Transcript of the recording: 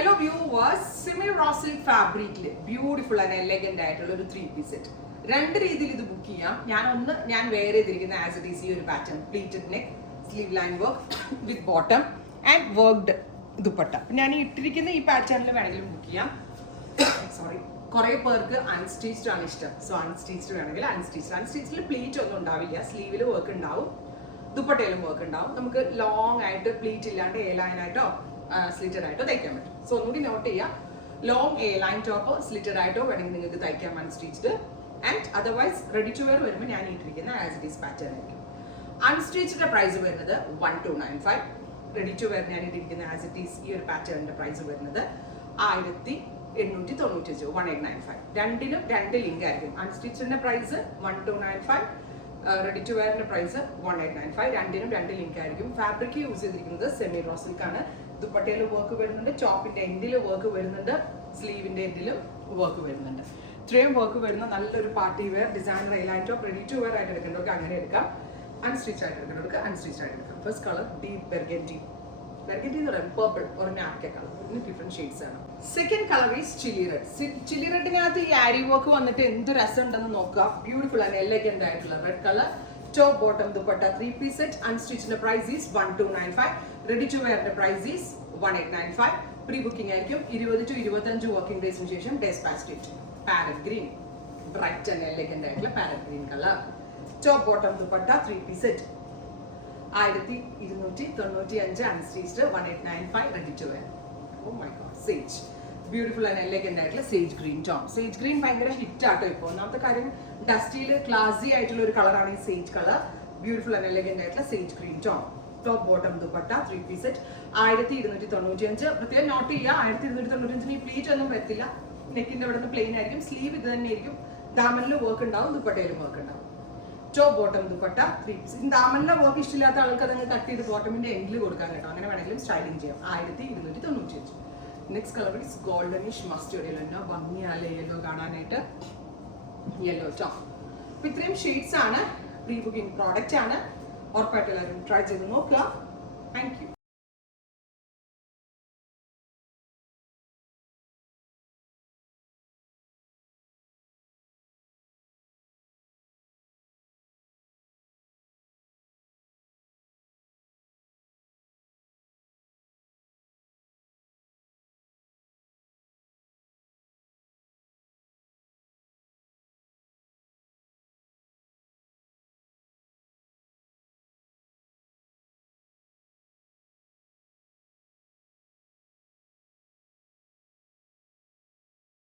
Hello viewers, semi raw silk ഫാബ്രിക്കിൽ beautiful and elegant ആയിട്ടുള്ള ഒരു 3-piece സെറ്റ്. രണ്ട് രീതിയിൽ ഇത് ബുക്ക് ചെയ്യാം. ഞാൻ വേറെ ചെയ്തിരിക്കുന്ന ആസ് ഇറ്റ് ഈസ് ഈ ഒരു pattern, pleated neck, sleeve line work with bottom and worked dupatta. ഞാൻ ഇട്ടിരിക്കുന്ന ഈ പാറ്റേണിൽ വേണമെങ്കിലും ബുക്ക് ചെയ്യാം. സോറി, കുറെ പേർക്ക് അൺസ്റ്റിച്ച്ഡ് ആണ് ഇഷ്ടം. സോ അൺസ്റ്റിച്ച്ഡ് വേണമെങ്കിൽ അൺസ്റ്റിച്ചിൽ പ്ലീറ്റ് ഒന്നും ഉണ്ടാവില്ല, സ്ലീവിൽ വർക്ക് ഉണ്ടാവും, ദുപ്പട്ടയിലും വർക്ക് ഉണ്ടാവും. നമുക്ക് ലോങ് ആയിട്ട് പ്ലീറ്റ് ഇല്ലാണ്ട് എ ലൈൻ ആയിട്ടോ സ്ലിറ്റഡ് ആയിട്ടോ തയ്ക്കാൻ പറ്റും. സോ ഒന്നുകൂടി നോട്ട് ചെയ്യാം, ലോങ് എ ലൈൻ ടോപ്പോ സ്ലിറ്റഡ് ആയിട്ടോ വേണമെങ്കിൽ നിങ്ങൾക്ക് തയ്ക്കാം unstitched. And otherwise ready to wear വരുമ്പോൾ ഞാൻ ഇട്ടിരിക്കുന്ന ആസ് ഇറ്റ് ഈസ് പാറ്റേൺ ആയിരിക്കും. അൺസ്റ്റിച്ച്ഡ് പ്രൈസ് വരുന്നത് 1295. റെഡി ടു വെയർ ഞാൻ ഇട്ടിരിക്കുന്ന ആസ് ഇറ്റ് ഈസ് ഈ ഒരു പാറ്റേണിന്റെ പ്രൈസ് വരുന്നത് 1895, 1895. രണ്ടിനും രണ്ട് ലിങ്ക് ആയിരിക്കും. അൺസ്റ്റിച്ചിന്റെ പ്രൈസ് 1295, റെഡി ടു വെയറിന്റെ പ്രൈസ് 1895. രണ്ടിനും രണ്ട് ലിങ്ക് ആയിരിക്കും. ഫാബ്രിക് യൂസ് ചെയ്തിരിക്കുന്നത് സെമി റോ സിൽക്ക് ആണ്. ദുപ്പട്ടയിൽ വർക്ക് വരുന്നുണ്ട്, ടോപ്പിന്റെ എൻഡിൽ വർക്ക് വരുന്നുണ്ട്, സ്ലീവിന്റെ എൻഡിലും വർക്ക് വരുന്നുണ്ട്. ഇത്രയും വർക്ക് വരുന്ന നല്ലൊരു പാർട്ടി വെയർ ഡിസൈനർ ഐലൈറ്റോ റെഡി ടു വെയർ ആയിട്ട് എടുക്കേണ്ടവർക്ക് അങ്ങനെ എടുക്കാം, അൺസ്റ്റിച്ച് ആയിട്ട് എടുക്കേണ്ടവർക്ക് അൺസ്റ്റിച്ച് ആയിട്ട് എടുക്കാം. ഫസ്റ്റ് കളർ ഡീപ് ബെർഗൻഡി എന്ന് പറയുന്നത് പേർപ്പിൾ ഒരു നാപ്ക കളർ, ഇതിന് ഡിഫറെന്റ് ഷെയ്ഡ്സ് ആണ്. Second colour is chilli red. Chilli റെഡിനകത്ത് ഈ ആരി വർക്ക് വന്നിട്ട് എന്ത് രസം ഉണ്ടെന്ന് നോക്കുക. ബ്യൂട്ടിഫുൾ ആൻഡ് എലഗന്റ് ആയിട്ടുള്ള red colour, top bottom dupatta 3-piece set. അൺസ്റ്റിച്ചിന്റെ പ്രൈസ് ഈസ് 1295. റെഡി ടു വെയറിന്റെ പ്രൈസ് ഈസ് 1895. പ്രീ ബുക്കിംഗ് ആയിരിക്കും. 20 to 25 വർക്കിംഗ് ഡേയ്സിന് ശേഷം despatch date. Parrot green, bright and elegant ആയിട്ടുള്ള parrot green colour. Top bottom dupatta 3-piece set 1295. Unstitched 1895. Ready to wear. Oh my God, sage beautiful and elegant ആയിട്ടുള്ള sage green tone. Sage green ഭയങ്കര hit ആട്ടോ ഇപ്പോൾ. ഒന്നാമത്തെ കാര്യം ഡസ്റ്റിയിൽ ക്ലാസി ആയിട്ടുള്ള ഒരു കളറാണ് ഈ sage colour. Beautiful and elegant ആയിട്ടുള്ള sage green tone. Top bottom dupatta 3-piece set 1295. പ്രത്യേകം നോട്ട് ചെയ്യുക, 1295 ഈ പ്ലീറ്റ് ഒന്നും വരത്തില്ല. നെക്കിന്റെ അവിടെ നിന്ന് പ്ലെയിൻ ആയിരിക്കും. സ്ലീവ് ഇത് തന്നെ ആയിരിക്കും. ദാമനിൽ വർക്ക് ഉണ്ടാവും, ദുപ്പട്ടയിലും വർക്ക് ഉണ്ടാവും. Top bottom dupatta 3-piece. ദാമനിലെ വർക്ക് ഇഷ്ടമില്ലാത്ത ആൾക്ക് അതങ്ങ് കട്ട് ചെയ്ത് ബോട്ടമിന്റെ എൻഡിൽ കൊടുക്കാൻ കേട്ടോ. അങ്ങനെ വേണമെങ്കിലും സ്റ്റൈലിംഗ് ചെയ്യാം. 1295. Next colour is goldenish mustard yellow. എന്നാ ഭംഗിയാലെ യെല്ലോ കാണാനായിട്ട്. Yellow tone. അപ്പൊ ഇത്രയും ഷെയ്ഡ്സ് ആണ്. പ്രീ ബുക്കിംഗ് പ്രോഡക്റ്റ് ആണ്. ഉറപ്പായിട്ട് എല്ലാവരും ട്രൈ ചെയ്ത് നോക്കുക. Thank you.